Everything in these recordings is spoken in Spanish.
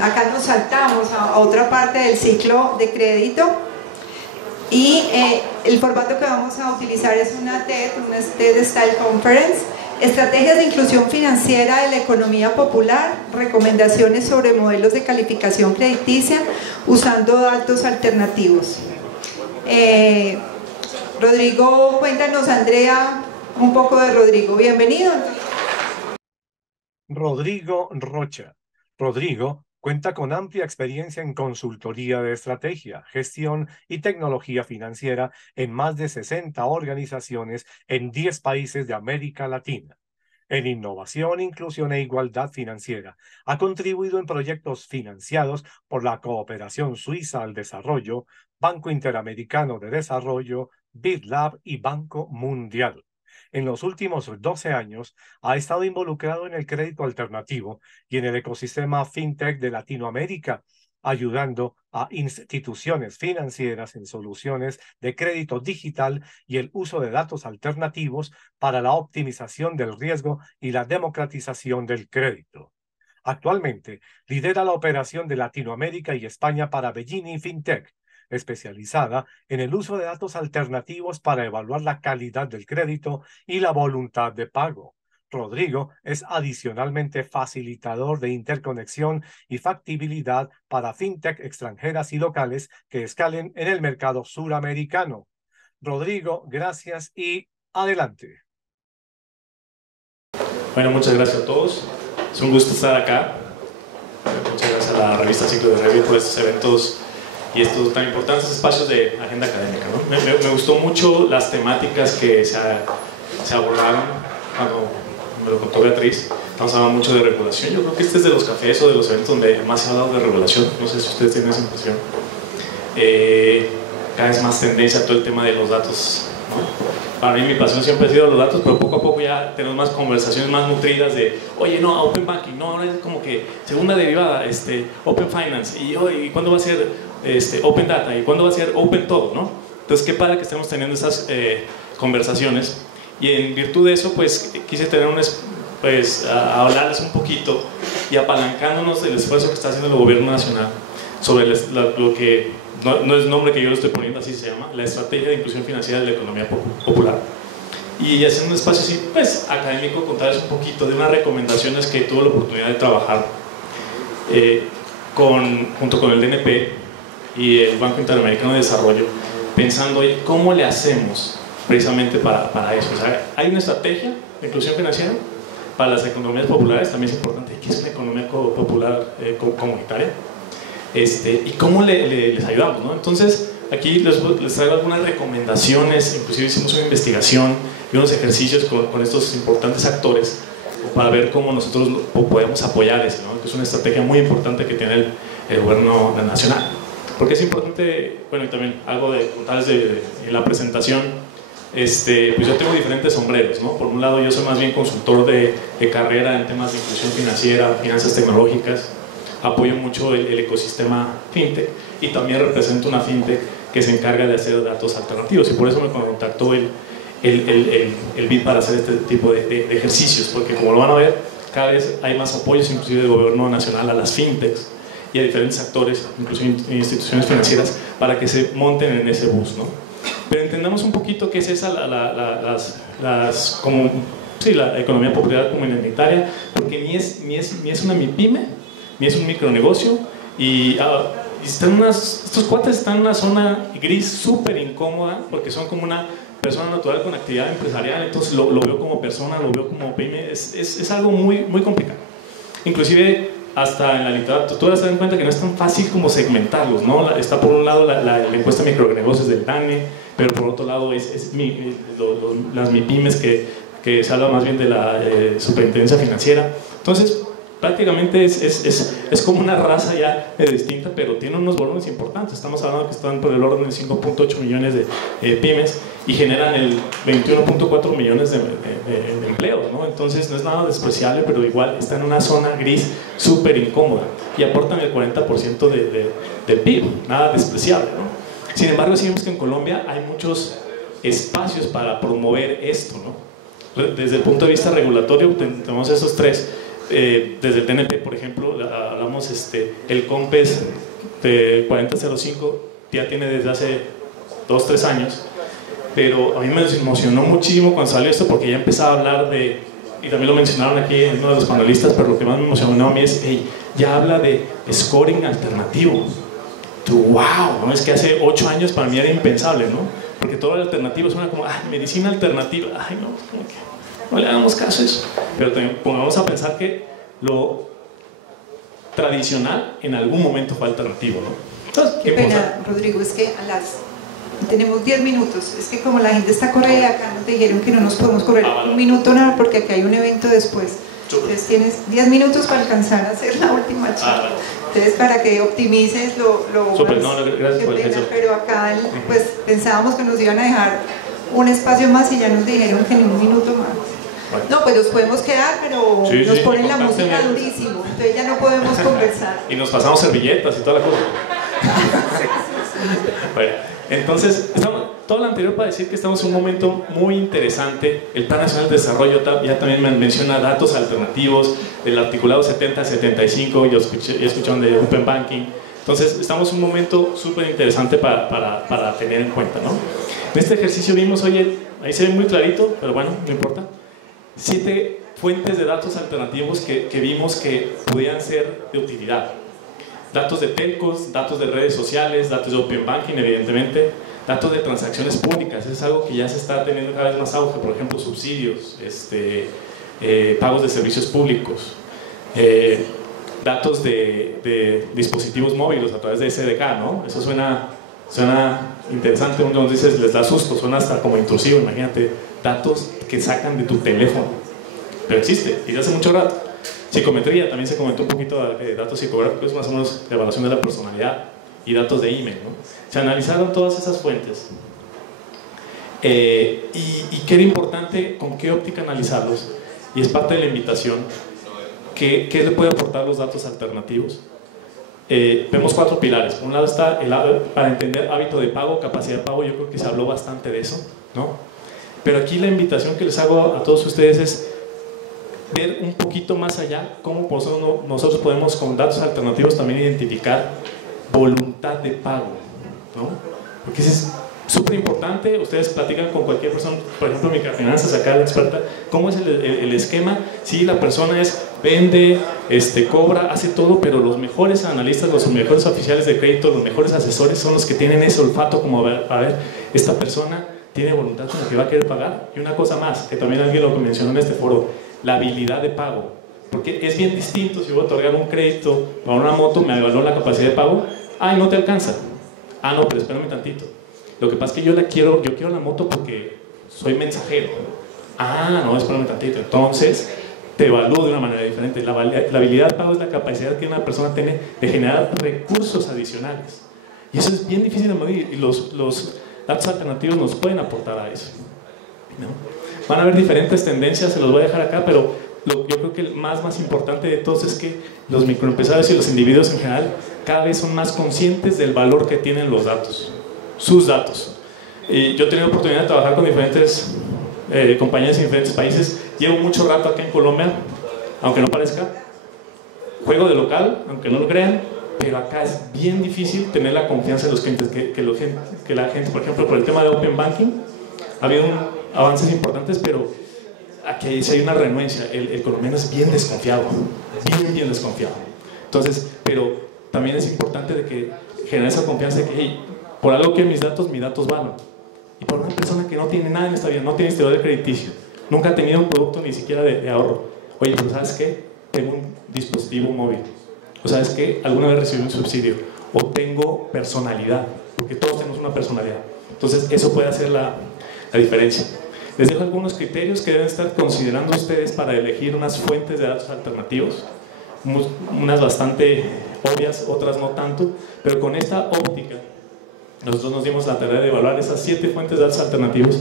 Acá nos saltamos a otra parte del ciclo de crédito y el formato que vamos a utilizar es una TED Style Conference, estrategias de inclusión financiera de la economía popular, recomendaciones sobre modelos de calificación crediticia usando datos alternativos. Rodrigo, cuéntanos, Andrea, un poco de Rodrigo. Bienvenido. Rodrigo Rocha. Rodrigo cuenta con amplia experiencia en consultoría de estrategia, gestión y tecnología financiera en más de 60 organizaciones en 10 países de América Latina. En innovación, inclusión e igualdad financiera, ha contribuido en proyectos financiados por la Cooperación Suiza al Desarrollo, Banco Interamericano de Desarrollo, BidLab y Banco Mundial. En los últimos 12 años ha estado involucrado en el crédito alternativo y en el ecosistema fintech de Latinoamérica, ayudando a instituciones financieras en soluciones de crédito digital y el uso de datos alternativos para la optimización del riesgo y la democratización del crédito. Actualmente lidera la operación de Latinoamérica y España para Bellini FinTech, especializada en el uso de datos alternativos para evaluar la calidad del crédito y la voluntad de pago. Rodrigo es adicionalmente facilitador de interconexión y factibilidad para fintech extranjeras y locales que escalen en el mercado suramericano. Rodrigo, gracias y adelante. Bueno, muchas gracias a todos. Es un gusto estar acá. Muchas gracias a la revista Ciclo de Review por estos eventos y estos tan importantes espacios de agenda académica, ¿no? Me gustó mucho las temáticas que se abordaron cuando me lo contó Beatriz. Estamos hablando mucho de regulación. Yo creo que este es de los cafés o de los eventos donde más se ha hablado de regulación. No sé si ustedes tienen esa impresión. Cada vez más tendencia a todo el tema de los datos, ¿no? Para mí mi pasión siempre ha sido los datos, pero poco a poco ya tenemos más conversaciones más nutridas de, oye, no, Open Banking, no, ahora es como que segunda derivada, Open Finance, y oye, ¿cuándo va a ser Open Data? ¿Y cuándo va a ser Open todo? ¿No? Entonces, qué padre que estemos teniendo esas conversaciones, y en virtud de eso, pues, quise tener a hablarles un poquito y apalancándonos del esfuerzo que está haciendo el gobierno nacional sobre lo que no es nombre que yo lo estoy poniendo, así se llama, la estrategia de inclusión financiera de la economía popular, y hacer un espacio así, pues, académico, contarles un poquito de unas recomendaciones que tuve la oportunidad de trabajar junto con el DNP y el Banco Interamericano de Desarrollo, pensando en cómo le hacemos precisamente para eso. O sea, hay una estrategia de inclusión financiera para las economías populares. También es importante qué es una economía popular comunitaria, y cómo les ayudamos, ¿no? Entonces, aquí les traigo algunas recomendaciones. Inclusive hicimos una investigación y unos ejercicios con estos importantes actores para ver cómo nosotros podemos apoyar eso, ¿no? Que es una estrategia muy importante que tiene el gobierno nacional. Porque es importante, bueno, y también algo de contarles en la presentación, pues yo tengo diferentes sombreros, ¿no? Por un lado, yo soy más bien consultor de carrera en temas de inclusión financiera, finanzas tecnológicas. Apoyo mucho el ecosistema fintech, y también represento una fintech que se encarga de hacer datos alternativos, y por eso me contactó el BID para hacer este tipo de ejercicios, porque como lo van a ver, cada vez hay más apoyos, inclusive del gobierno nacional, a las fintechs y a diferentes actores, inclusive instituciones financieras, para que se monten en ese bus, ¿no? Pero entendamos un poquito qué es esa la economía popular comunitaria, porque ni es una MIPYME, ni es un micronegocio, y estos cuates están en una zona gris súper incómoda, porque son como una persona natural con actividad empresarial. Entonces lo veo como persona, lo veo como pyme. Es algo muy, muy complicado. Inclusive hasta en la literatura se dan cuenta que no es tan fácil como segmentarlos, ¿no? Está por un lado la encuesta de micronegocios del DANE, pero por otro lado las MIPYMES, que se habla más bien de la superintendencia financiera. Entonces, prácticamente es como una raza ya distinta, pero tiene unos volúmenes importantes. Estamos hablando que están por el orden de 5.8 millones de pymes y generan el 21.4 millones de empleos, ¿no? Entonces no es nada despreciable, pero igual está en una zona gris súper incómoda y aportan el 40% del PIB, nada despreciable, ¿no? Sin embargo, sí vemos que en Colombia hay muchos espacios para promover esto, ¿no? Desde el punto de vista regulatorio tenemos esos tres. Desde el TNP, por ejemplo, hablamos digamos, el COMPES de 4005 ya tiene desde hace 2-3 años, pero a mí me emocionó muchísimo cuando salió esto porque ya empezaba a hablar de, y también lo mencionaron aquí en uno de los panelistas, pero lo que más me emocionó a mí es, hey, ya habla de scoring alternativo. Wow, ¿no? Es que hace 8 años para mí era impensable, ¿no? Porque todo lo alternativo suena como, medicina alternativa, no, como que no le hagamos caso a eso. Pero también pongamos a pensar que lo tradicional en algún momento fue alternativo, ¿no? Entonces, qué pena, Rodrigo, es que tenemos 10 minutos, es que como la gente está corrida acá, nos dijeron que no nos podemos correr un minuto nada porque aquí hay un evento después. Entonces tienes 10 minutos para alcanzar a hacer la última charla. Entonces para que optimices lo Super, más, no, gracias por eso. Pero acá pues pensábamos que nos iban a dejar un espacio más y ya nos dijeron que ni un minuto más. Bueno. No, pues nos podemos quedar, pero nos ponen la música durísimo, entonces ya no podemos conversar. Y nos pasamos servilletas y toda la cosa. Bueno, entonces, todo lo anterior para decir que estamos en un momento muy interesante. El Plan Nacional de Desarrollo ya también menciona datos alternativos, el articulado 70-75, ya escucharon de Open Banking. Entonces, estamos en un momento súper interesante para tener en cuenta, ¿no? En este ejercicio vimos, oye, ahí se ve muy clarito, pero bueno, no importa. 7 fuentes de datos alternativos que vimos que podían ser de utilidad. Datos de telcos, datos de redes sociales, datos de Open Banking, evidentemente, datos de transacciones públicas. Eso es algo que ya se está teniendo cada vez más auge, por ejemplo, subsidios, pagos de servicios públicos, datos de dispositivos móviles a través de SDK, ¿no? Eso suena interesante, uno dice, les da susto, suena hasta como intrusivo, imagínate, datos que sacan de tu teléfono, pero existe, y desde hace mucho rato. Psicometría, también se comentó un poquito de datos psicográficos, más o menos de evaluación de la personalidad y datos de email, ¿no? Se analizaron todas esas fuentes y qué era importante, con qué óptica analizarlos, y es parte de la invitación. ¿Qué le puede aportar los datos alternativos? Vemos 4 pilares. Por un lado está para entender hábito de pago, capacidad de pago. Yo creo que se habló bastante de eso, ¿no? Pero aquí la invitación que les hago a todos ustedes es ver un poquito más allá cómo nosotros podemos con datos alternativos también identificar voluntad de pago, ¿no? Porque eso es súper importante. Ustedes platican con cualquier persona, por ejemplo Microfinanzas, acá la experta, cómo es el esquema. Sí, la persona vende, cobra, hace todo, pero los mejores analistas, los mejores oficiales de crédito, los mejores asesores son los que tienen ese olfato como a ver, esta persona tiene voluntad con la que va a querer pagar. Y una cosa más, que también alguien lo mencionó en este foro, la habilidad de pago. Porque es bien distinto si voy a otorgar un crédito para una moto, me evaluó la capacidad de pago, no te alcanza. No, pero espérame tantito. Lo que pasa es que yo quiero la moto porque soy mensajero. No, espérame tantito. Entonces, te evalúo de una manera diferente. La habilidad de pago es la capacidad que una persona tiene de generar recursos adicionales. Y eso es bien difícil de medir, y los datos alternativos nos pueden aportar a eso, ¿no? Van a haber diferentes tendencias, se los voy a dejar acá, pero yo creo que el más importante de todos es que los microempresarios y los individuos en general cada vez son más conscientes del valor que tienen los datos, sus datos. Y yo he tenido oportunidad de trabajar con diferentes compañías en diferentes países. Llevo mucho rato acá en Colombia, aunque no parezca, juego de local, aunque no lo crean, pero acá es bien difícil tener la confianza de los clientes, que la gente, por ejemplo, por el tema de Open Banking, ha habido avances importantes, pero aquí hay una renuencia. El colombiano es bien desconfiado, bien desconfiado. Entonces, pero también es importante de que generar esa confianza de que, hey, por algo que mis datos valen. Y por una persona que no tiene nada en esta vida, no tiene historial crediticio, nunca ha tenido un producto ni siquiera de ahorro. Oye, pero ¿sabes qué? Tengo un dispositivo móvil. O ¿sabes qué? Alguna vez recibí un subsidio. O tengo personalidad, porque todos tenemos una personalidad. Entonces, eso puede hacer la diferencia. Les dejo algunos criterios que deben estar considerando ustedes para elegir unas fuentes de datos alternativos. Unas bastante obvias, otras no tanto, pero con esta óptica nosotros nos dimos la tarea de evaluar esas 7 fuentes de datos alternativos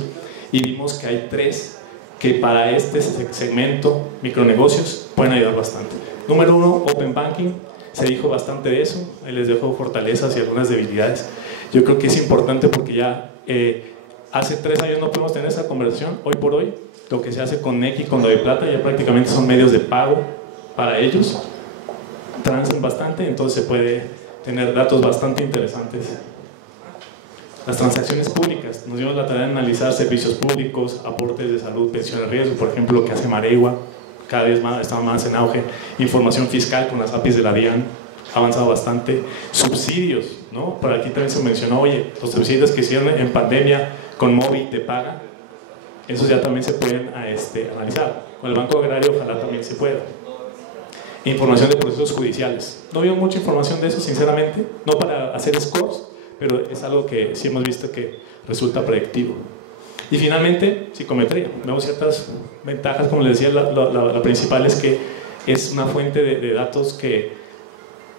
y vimos que hay 3 que para este segmento micronegocios pueden ayudar bastante. Número 1, Open Banking. Se dijo bastante de eso, ahí les dejo fortalezas y algunas debilidades. Yo creo que es importante porque ya hace 3 años no podemos tener esa conversación. Hoy por hoy, lo que se hace con NEC y con DaviPlata ya prácticamente son medios de pago para ellos. transan bastante, entonces se puede tener datos bastante interesantes. Las transacciones públicas, nos dimos la tarea de analizar servicios públicos, aportes de salud, pensión de riesgo, por ejemplo, lo que hace Maregua, cada vez más, está más en auge, información fiscal con las APIs de la DIAN, ha avanzado bastante, subsidios, ¿no? Por aquí también se mencionó, oye, los subsidios que hicieron en pandemia con Móvil te paga, esos ya también se pueden analizar, con el Banco Agrario ojalá también se pueda. Información de procesos judiciales, no veo mucha información de eso sinceramente, no para hacer scores, pero es algo que sí hemos visto que resulta predictivo. Y finalmente, psicometría. Vemos ciertas ventajas, como les decía, la principal es que es una fuente de datos que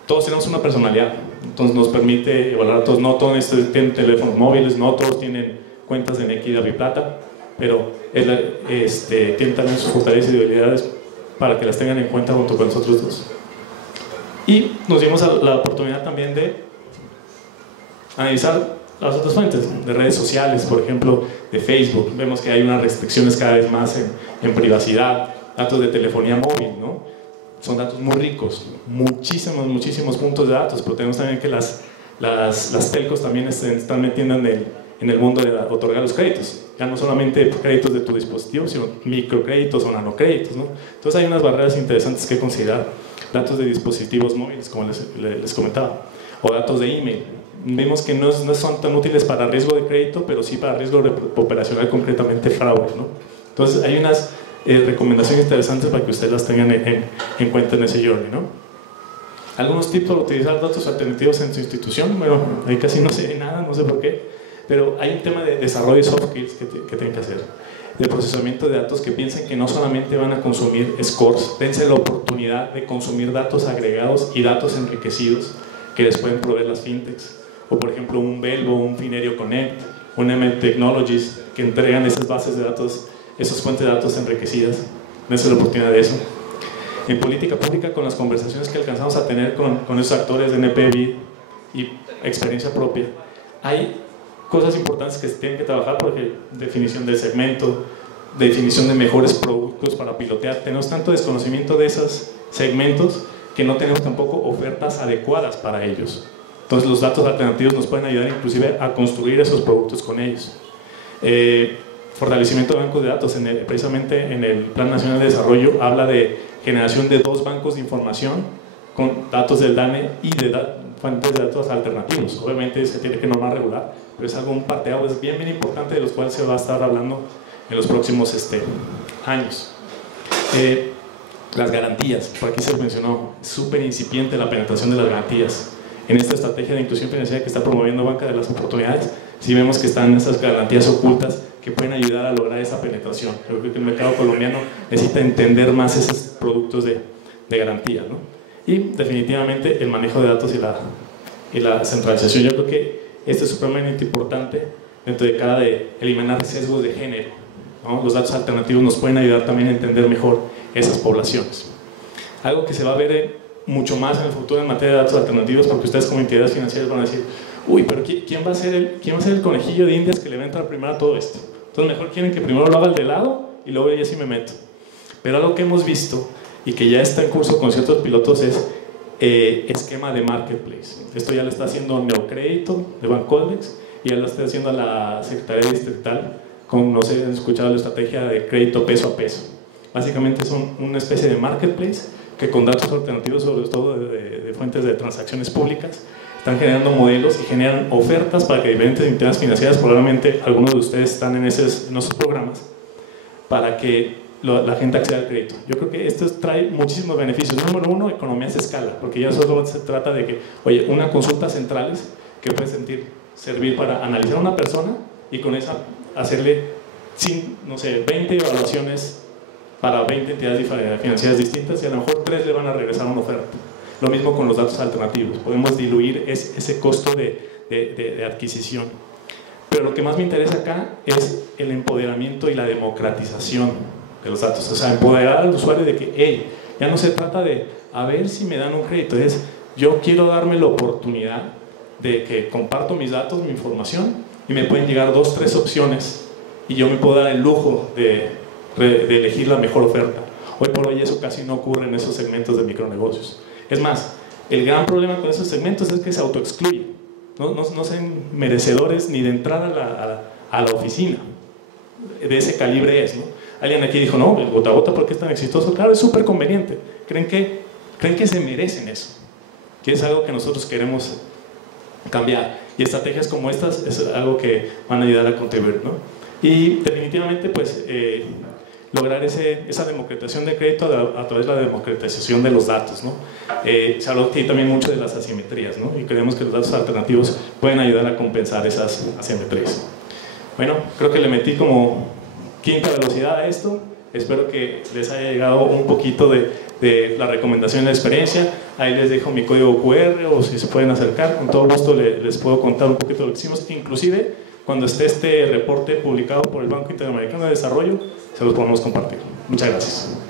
todos tenemos una personalidad, entonces nos permite evaluar a todos. No todos tienen teléfonos móviles, no todos tienen cuentas en Equidad y Plata, pero tienen también sus fortalezas y debilidades para que las tengan en cuenta junto con nosotros dos. Y nos dimos la oportunidad también de analizar las otras fuentes de redes sociales, por ejemplo de Facebook. Vemos que hay unas restricciones cada vez más en privacidad, datos de telefonía móvil, ¿no? Son datos muy ricos, muchísimos puntos de datos, pero tenemos también que las telcos también están metiendo en el mundo de otorgar los créditos, ya no solamente créditos de tu dispositivo, sino microcréditos o nanocréditos, ¿no? Entonces hay unas barreras interesantes que considerar, datos de dispositivos móviles, como les comentaba, o datos de email. Vemos que no son tan útiles para riesgo de crédito, pero sí para riesgo operacional, concretamente fraude, ¿no? Entonces hay unas recomendaciones interesantes para que ustedes las tengan en cuenta en ese journey, ¿no? Algunos tips para utilizar datos alternativos en su institución. Bueno, ahí casi no sé nada, no sé por qué, pero hay un tema de desarrollo de soft skills que tienen que hacer, de procesamiento de datos, que piensen que no solamente van a consumir scores, dense la oportunidad de consumir datos agregados y datos enriquecidos que les pueden proveer las fintechs, o por ejemplo un Velvo, un Finerio Connect, un ML Technologies, que entregan esas bases de datos, esas fuentes de datos enriquecidas. Dense la oportunidad de eso. En política pública, con las conversaciones que alcanzamos a tener con esos actores de NP, BID y experiencia propia, hay cosas importantes que se tienen que trabajar, porque definición del segmento, definición de mejores productos para pilotear. Tenemos tanto desconocimiento de esos segmentos que no tenemos tampoco ofertas adecuadas para ellos. Entonces los datos alternativos nos pueden ayudar inclusive a construir esos productos con ellos. Fortalecimiento de bancos de datos. Precisamente en el Plan Nacional de Desarrollo habla de generación de 2 bancos de información con datos del DANE y de fuentes de datos alternativos. Obviamente se tiene que normar regular, pero es algo, un parteaguas bien importante, de los cuales se va a estar hablando en los próximos años. Las garantías, por aquí se mencionó, es súper incipiente la penetración de las garantías. En esta estrategia de inclusión financiera que está promoviendo Banca de las Oportunidades, sí vemos que están esas garantías ocultas que pueden ayudar a lograr esa penetración. Yo creo que el mercado colombiano necesita entender más esos productos de garantía, ¿no? Y definitivamente el manejo de datos y la centralización. Yo creo que esto es supremamente importante dentro de cara de eliminar sesgos de género, ¿no? Los datos alternativos nos pueden ayudar también a entender mejor esas poblaciones. Algo que se va a ver mucho más en el futuro en materia de datos alternativos, porque ustedes como entidades financieras van a decir, uy, pero ¿quién va a ser el conejillo de indias que le va a entrar primero a todo esto? Entonces mejor quieren que primero lo haga el de lado y luego ya sí me meto. Pero algo que hemos visto y que ya está en curso con ciertos pilotos es esquema de marketplace. Esto ya lo está haciendo Neocrédito de Bancolmex y ya lo está haciendo la Secretaría Distrital con, no sé, han escuchado la estrategia de crédito peso a peso. Básicamente son una especie de marketplace que con datos alternativos, sobre todo de fuentes de transacciones públicas, están generando modelos y generan ofertas para que diferentes entidades financieras, probablemente algunos de ustedes están en esos programas, para que la gente acceda al crédito. Yo creo que esto trae muchísimos beneficios. Número uno, economías de escala, porque ya solo se trata de que, oye, una consulta centrales que puede servir para analizar a una persona y con esa hacerle, no sé, 20 evaluaciones para 20 entidades financieras distintas y a lo mejor 3 le van a regresar una oferta. Lo mismo con los datos alternativos, podemos diluir ese costo de adquisición. Pero lo que más me interesa acá es el empoderamiento y la democratización de los datos, o sea, empoderar al usuario de que, hey, ya no se trata de a ver si me dan un crédito, es yo quiero darme la oportunidad de que comparto mis datos, mi información y me pueden llegar 2, 3 opciones y yo me puedo dar el lujo de elegir la mejor oferta. Hoy por hoy eso casi no ocurre en esos segmentos de micronegocios. Es más, el gran problema con esos segmentos es que se autoexcluyen, no son merecedores ni de entrar a la oficina. De ese calibre es, ¿no? Alguien aquí dijo, no, el gota a gota, ¿por qué es tan exitoso? Claro, es súper conveniente. ¿Creen que se merecen eso? Que es algo que nosotros queremos cambiar. Y estrategias como estas es algo que van a ayudar a contribuir, ¿no? Y definitivamente, pues, lograr esa democratización de crédito a través de la democratización de los datos, ¿no? Se habló aquí también mucho de las asimetrías, ¿no? Y creemos que los datos alternativos pueden ayudar a compensar esas asimetrías. Bueno, creo que le metí como quinta velocidad a esto. Espero que les haya llegado un poquito de la recomendación y la experiencia. Ahí les dejo mi código QR, o si se pueden acercar, con todo gusto les puedo contar un poquito de lo que hicimos. Inclusive, cuando esté este reporte publicado por el Banco Interamericano de Desarrollo, se los podemos compartir. Muchas gracias.